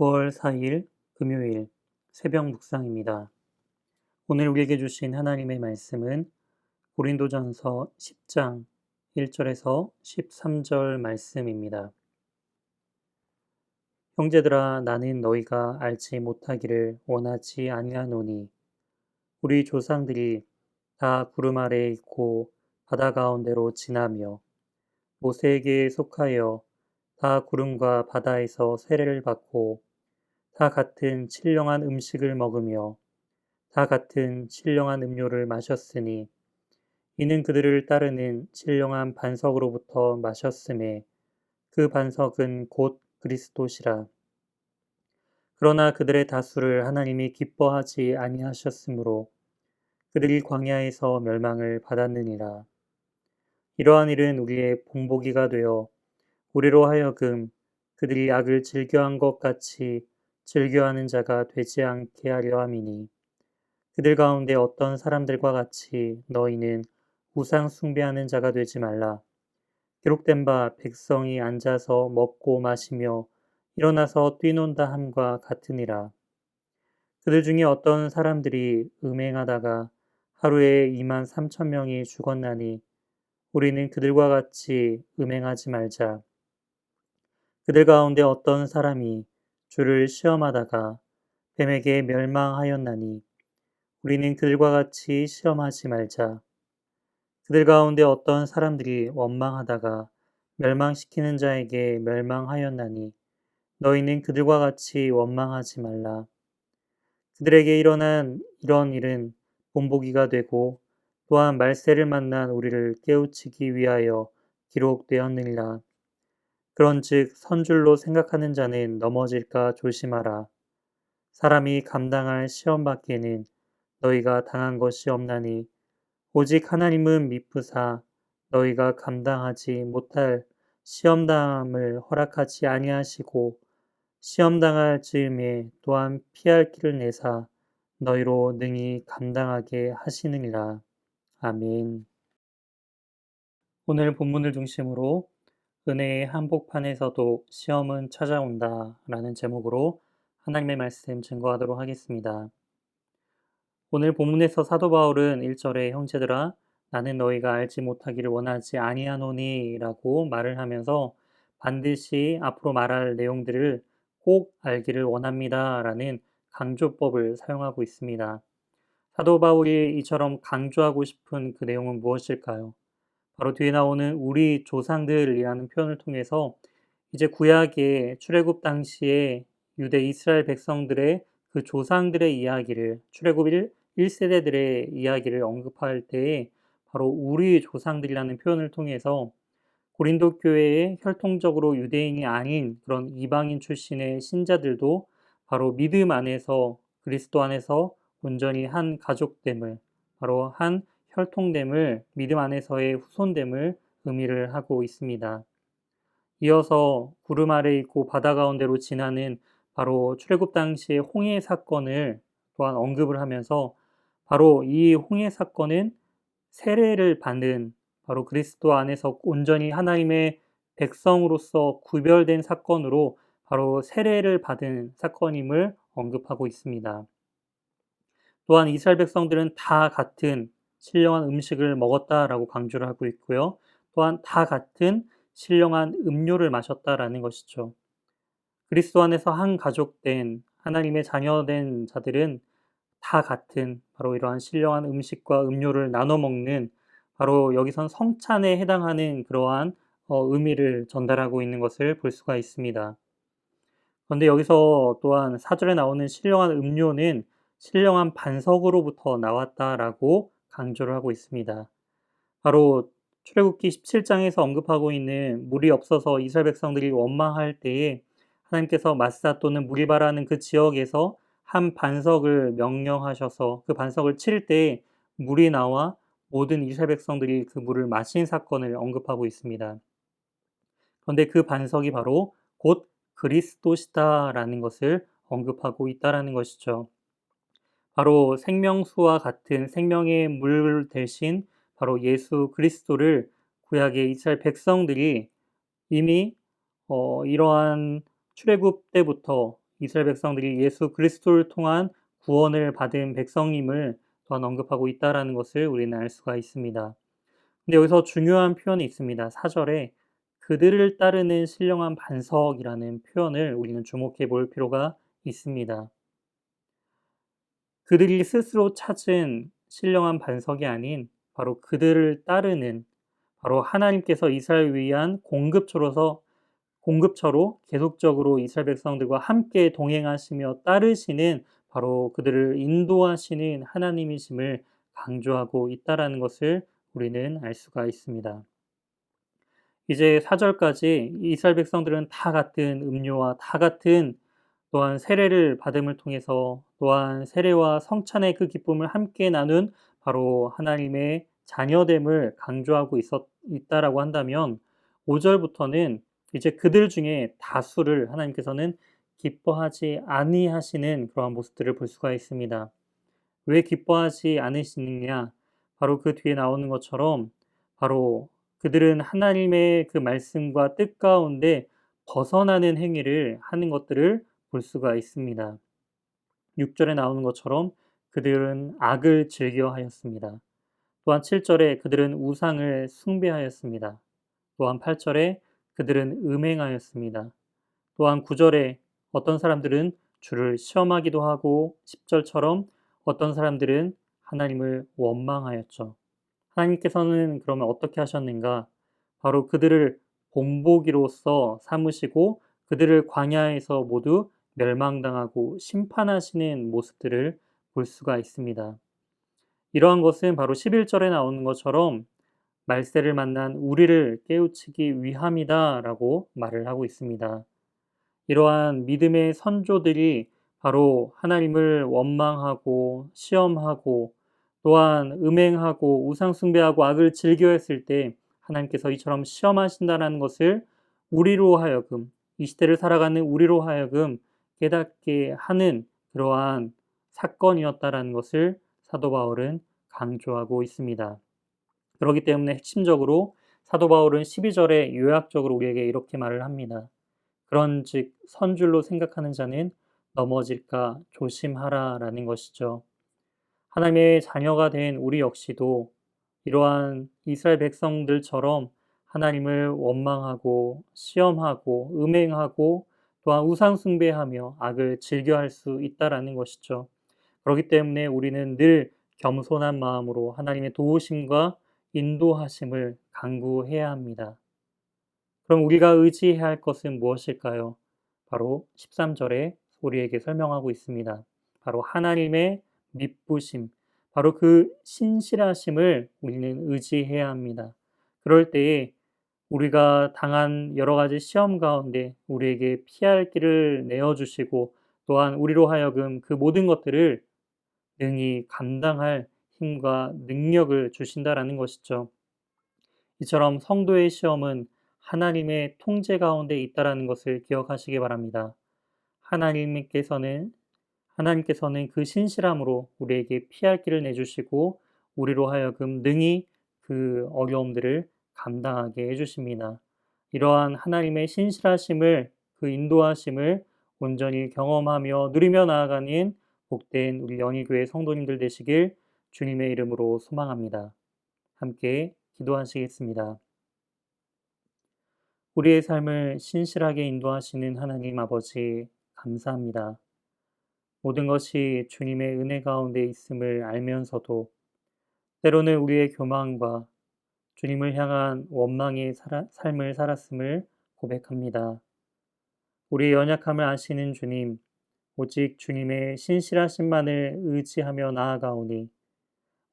9월 4일 금요일 새벽 묵상입니다. 오늘 우리에게 주신 하나님의 말씀은 고린도전서 10장 1절에서 13절 말씀입니다. 형제들아, 나는 너희가 알지 못하기를 원하지 아니하노니 우리 조상들이 다 구름 아래에 있고 바다 가운데로 지나며 모세에게 속하여 다 구름과 바다에서 세례를 받고 다 같은 신령한 음식을 먹으며 다 같은 신령한 음료를 마셨으니 이는 그들을 따르는 신령한 반석으로부터 마셨음에 그 반석은 곧 그리스도시라. 그러나 그들의 다수를 하나님이 기뻐하지 아니하셨으므로 그들이 광야에서 멸망을 받았느니라. 이러한 일은 우리의 본보기가 되어 우리로 하여금 그들이 악을 즐겨한 것 같이 즐겨하는 자가 되지 않게 하려 함이니 그들 가운데 어떤 사람들과 같이 너희는 우상 숭배하는 자가 되지 말라. 기록된 바 백성이 앉아서 먹고 마시며 일어나서 뛰논다 함과 같으니라. 그들 중에 어떤 사람들이 음행하다가 하루에 2만 3천 명이 죽었나니 우리는 그들과 같이 음행하지 말자. 그들 가운데 어떤 사람이 주를 시험하다가 뱀에게 멸망하였나니 우리는 그들과 같이 시험하지 말자. 그들 가운데 어떤 사람들이 원망하다가 멸망시키는 자에게 멸망하였나니 너희는 그들과 같이 원망하지 말라. 그들에게 일어난 이런 일은 본보기가 되고 또한 말세를 만난 우리를 깨우치기 위하여 기록되었느니라. 그런즉 선줄로 생각하는 자는 넘어질까 조심하라. 사람이 감당할 시험 밖에는 너희가 당한 것이 없나니 오직 하나님은 미쁘사 너희가 감당하지 못할 시험당함을 허락하지 아니하시고 시험당할 즈음에 또한 피할 길을 내사 너희로 능히 감당하게 하시느니라. 아멘. 오늘 본문을 중심으로 은혜의 한복판에서도 시험은 찾아온다 라는 제목으로 하나님의 말씀 증거하도록 하겠습니다. 오늘 본문에서 사도 바울은 1절에 형제들아 나는 너희가 알지 못하기를 원하지 아니하노니 라고 말을 하면서 반드시 앞으로 말할 내용들을 꼭 알기를 원합니다 라는 강조법을 사용하고 있습니다. 사도 바울이 이처럼 강조하고 싶은 그 내용은 무엇일까요? 바로 뒤에 나오는 우리 조상들이라는 표현을 통해서 이제 구약의 출애굽 당시에 유대 이스라엘 백성들의 그 조상들의 이야기를 출애굽 1세대들의 이야기를 언급할 때에 바로 우리 조상들이라는 표현을 통해서 고린도 교회에 혈통적으로 유대인이 아닌 그런 이방인 출신의 신자들도 바로 믿음 안에서 그리스도 안에서 온전히 한 가족됨을 바로 한 혈통됨을 믿음 안에서의 후손됨을 의미를 하고 있습니다. 이어서 구름 아래 있고 바다 가운데로 지나는 바로 출애굽 당시의 홍해 사건을 또한 언급을 하면서 바로 이 홍해 사건은 세례를 받는 바로 그리스도 안에서 온전히 하나님의 백성으로서 구별된 사건으로 바로 세례를 받은 사건임을 언급하고 있습니다. 또한 이스라엘 백성들은 다 같은 신령한 음식을 먹었다라고 강조를 하고 있고요. 또한 다 같은 신령한 음료를 마셨다라는 것이죠. 그리스도 안에서 한 가족된 하나님의 자녀된 자들은 다 같은 바로 이러한 신령한 음식과 음료를 나눠 먹는 바로 여기선 성찬에 해당하는 그러한 의미를 전달하고 있는 것을 볼 수가 있습니다. 그런데 여기서 또한 4절에 나오는 신령한 음료는 신령한 반석으로부터 나왔다라고 강조를 하고 있습니다. 바로 출애굽기 17장에서 언급하고 있는 물이 없어서 이스라엘 백성들이 원망할 때에 하나님께서 마사 또는 무리바라는 그 지역에서 한 반석을 명령하셔서 그 반석을 칠 때 물이 나와 모든 이스라엘 백성들이 그 물을 마신 사건을 언급하고 있습니다. 그런데 그 반석이 바로 곧 그리스도시다라는 것을 언급하고 있다라는 것이죠. 바로 생명수와 같은 생명의 물 대신 바로 예수 그리스도를 구약의 이스라엘 백성들이 이미 이러한 출애굽 때부터 이스라엘 백성들이 예수 그리스도를 통한 구원을 받은 백성임을 또한 언급하고 있다라는 것을 우리는 알 수가 있습니다. 근데 여기서 중요한 표현이 있습니다. 4절에 그들을 따르는 신령한 반석이라는 표현을 우리는 주목해 볼 필요가 있습니다. 그들이 스스로 찾은 신령한 반석이 아닌 바로 그들을 따르는, 바로 하나님께서 이스라엘을 위한 공급처로 계속적으로 이스라엘 백성들과 함께 동행하시며 따르시는, 바로 그들을 인도하시는 하나님이심을 강조하고 있다라는 것을 우리는 알 수가 있습니다. 이제 4절까지 이스라엘 백성들은 다 같은 음료와 다 같은 또한 세례를 받음을 통해서 또한 세례와 성찬의 그 기쁨을 함께 나눈 바로 하나님의 자녀됨을 강조하고 있다라고 한다면, 5절부터는 이제 그들 중에 다수를 하나님께서는 기뻐하지 아니하시는 그러한 모습들을 볼 수가 있습니다. 왜 기뻐하지 않으시느냐? 바로 그 뒤에 나오는 것처럼 바로 그들은 하나님의 그 말씀과 뜻 가운데 벗어나는 행위를 하는 것들을 볼 수가 있습니다. 6절에 나오는 것처럼 그들은 악을 즐겨하였습니다. 또한 7절에 그들은 우상을 숭배하였습니다. 또한 8절에 그들은 음행하였습니다. 또한 9절에 어떤 사람들은 주를 시험하기도 하고, 10절처럼 어떤 사람들은 하나님을 원망하였죠. 하나님께서는 그러면 어떻게 하셨는가? 바로 그들을 본보기로서 삼으시고 그들을 광야에서 모두 멸망당하고 심판하시는 모습들을 볼 수가 있습니다. 이러한 것은 바로 11절에 나오는 것처럼 말세를 만난 우리를 깨우치기 위함이다라고 말을 하고 있습니다. 이러한 믿음의 선조들이 바로 하나님을 원망하고 시험하고 또한 음행하고 우상숭배하고 악을 즐겨했을 때 하나님께서 이처럼 시험하신다는 것을 우리로 하여금, 이 시대를 살아가는 우리로 하여금 깨닫게 하는 그러한 사건이었다라는 것을 사도 바울은 강조하고 있습니다. 그렇기 때문에 핵심적으로 사도 바울은 12절에 요약적으로 우리에게 이렇게 말을 합니다. 그런즉 선줄로 생각하는 자는 넘어질까 조심하라라는 것이죠. 하나님의 자녀가 된 우리 역시도 이러한 이스라엘 백성들처럼 하나님을 원망하고 시험하고 음행하고 또한 우상 숭배하며 악을 즐겨할 수 있다라는 것이죠. 그렇기 때문에 우리는 늘 겸손한 마음으로 하나님의 도우심과 인도하심을 간구해야 합니다. 그럼 우리가 의지해야 할 것은 무엇일까요? 바로 13절에 우리에게 설명하고 있습니다. 바로 하나님의 미쁘심, 바로 그 신실하심을 우리는 의지해야 합니다. 그럴 때에 우리가 당한 여러 가지 시험 가운데 우리에게 피할 길을 내어주시고 또한 우리로 하여금 그 모든 것들을 능히 감당할 힘과 능력을 주신다라는 것이죠. 이처럼 성도의 시험은 하나님의 통제 가운데 있다라는 것을 기억하시기 바랍니다. 하나님께서는 그 신실함으로 우리에게 피할 길을 내주시고 우리로 하여금 능히 그 어려움들을 감당하게 해주십니다. 이러한 하나님의 신실하심을, 그 인도하심을 온전히 경험하며 누리며 나아가는 복된 우리 연희교회 성도님들 되시길 주님의 이름으로 소망합니다. 함께 기도하시겠습니다. 우리의 삶을 신실하게 인도하시는 하나님 아버지, 감사합니다. 모든 것이 주님의 은혜 가운데 있음을 알면서도 때로는 우리의 교만과 주님을 향한 원망의 삶을 살았음을 고백합니다. 우리의 연약함을 아시는 주님, 오직 주님의 신실하심만을 의지하며 나아가오니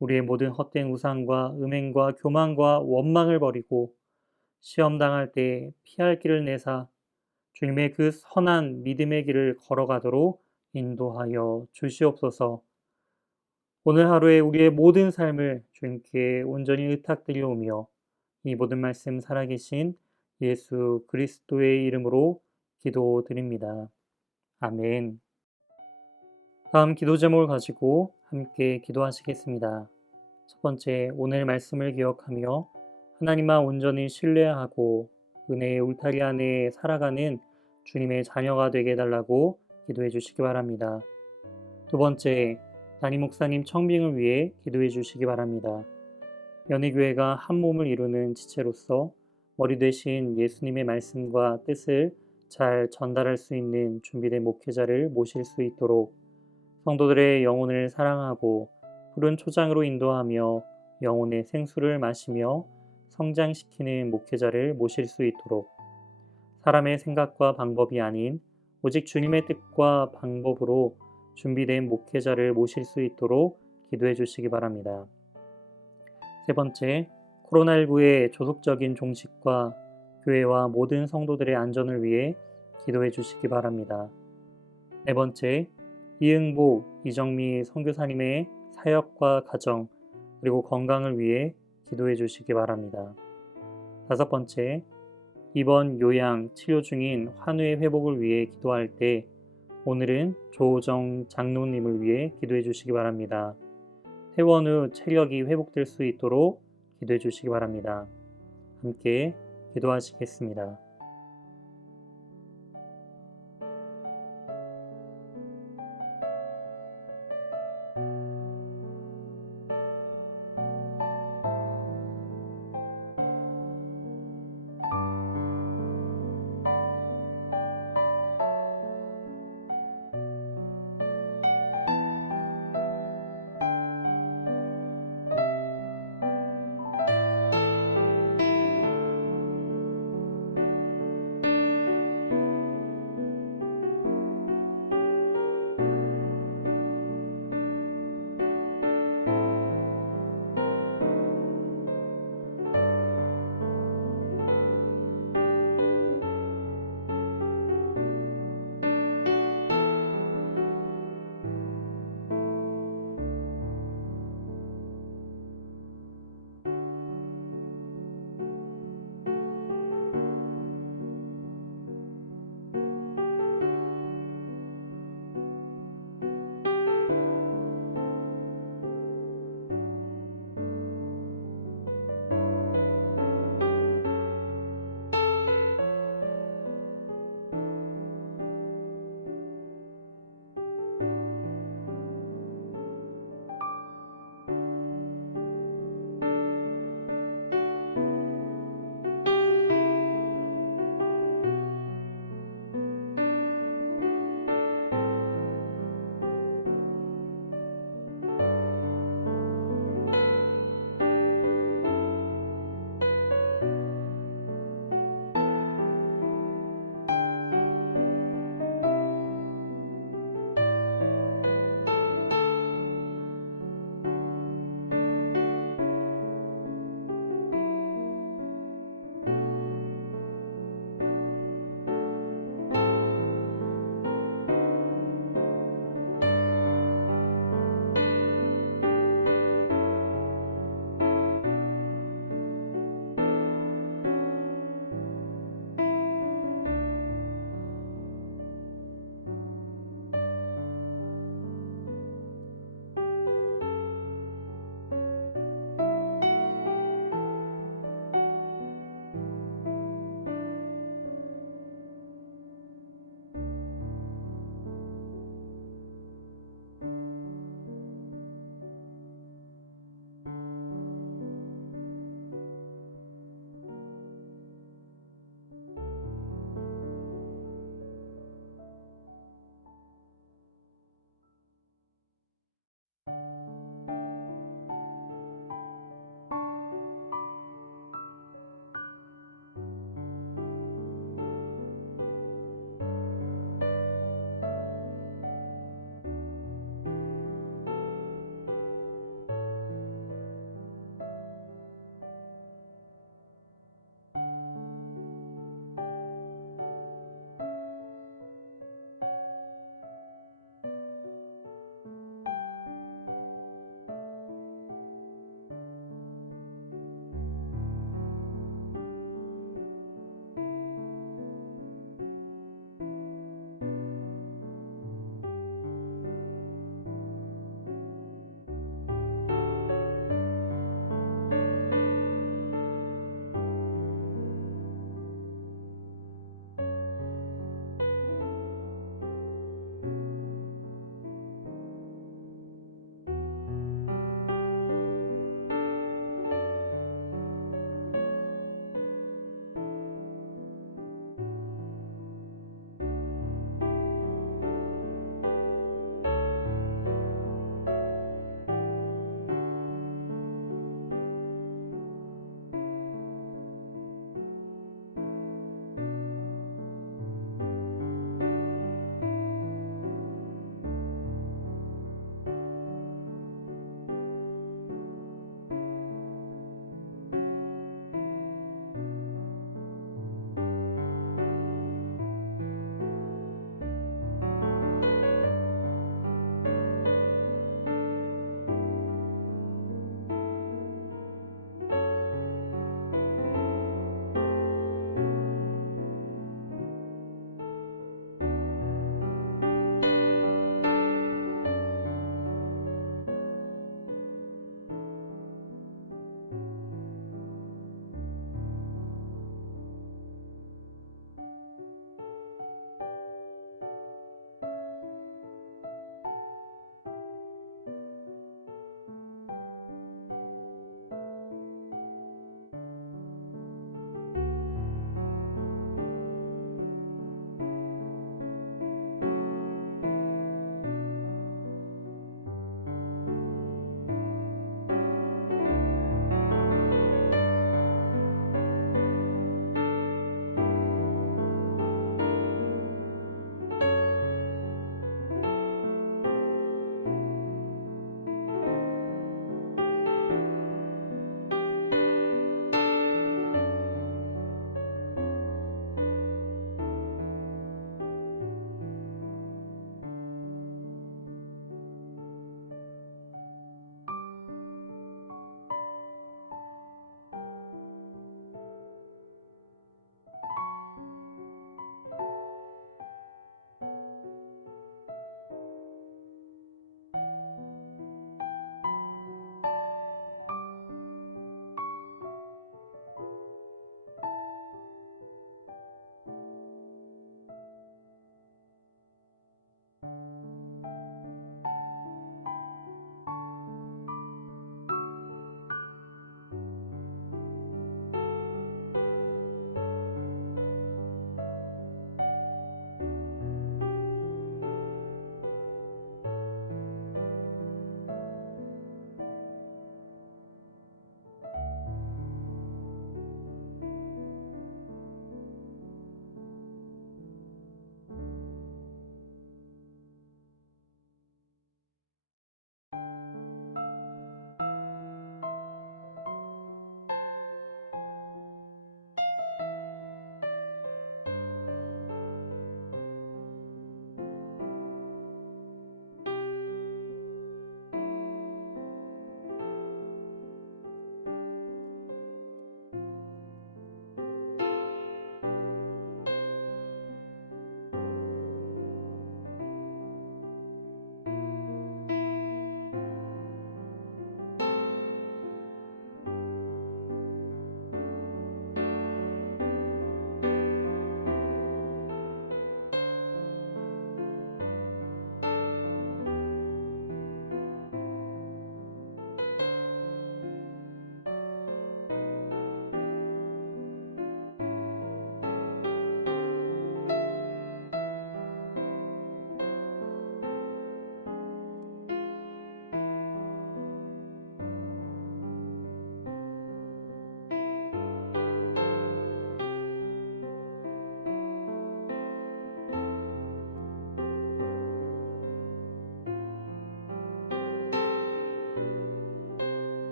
우리의 모든 헛된 우상과 음행과 교만과 원망을 버리고 시험 당할 때 피할 길을 내사 주님의 그 선한 믿음의 길을 걸어가도록 인도하여 주시옵소서. 오늘 하루에 우리의 모든 삶을 주님께 온전히 의탁드리오며 이 모든 말씀 살아계신 예수 그리스도의 이름으로 기도드립니다. 아멘. 다음 기도 제목을 가지고 함께 기도하시겠습니다. 첫 번째, 오늘 말씀을 기억하며 하나님만 온전히 신뢰하고 은혜의 울타리 안에 살아가는 주님의 자녀가 되게 해달라고 기도해 주시기 바랍니다. 두 번째, 담임 목사님 청빙을 위해 기도해 주시기 바랍니다. 연희교회가 한 몸을 이루는 지체로서 머리 되신 예수님의 말씀과 뜻을 잘 전달할 수 있는 준비된 목회자를 모실 수 있도록 성도들의 영혼을 사랑하고 푸른 초장으로 인도하며 영혼의 생수를 마시며 성장시키는 목회자를 모실 수 있도록 사람의 생각과 방법이 아닌 오직 주님의 뜻과 방법으로 준비된 목회자를 모실 수 있도록 기도해 주시기 바랍니다. 세 번째, 코로나19의 조속적인 종식과 교회와 모든 성도들의 안전을 위해 기도해 주시기 바랍니다. 네 번째, 이응복, 이정미 선교사님의 사역과 가정 그리고 건강을 위해 기도해 주시기 바랍니다. 다섯 번째, 이번 요양, 치료 중인 환우의 회복을 위해 기도할 때 오늘은 조정 장로님을 위해 기도해 주시기 바랍니다. 퇴원 후 체력이 회복될 수 있도록 기도해 주시기 바랍니다. 함께 기도하시겠습니다.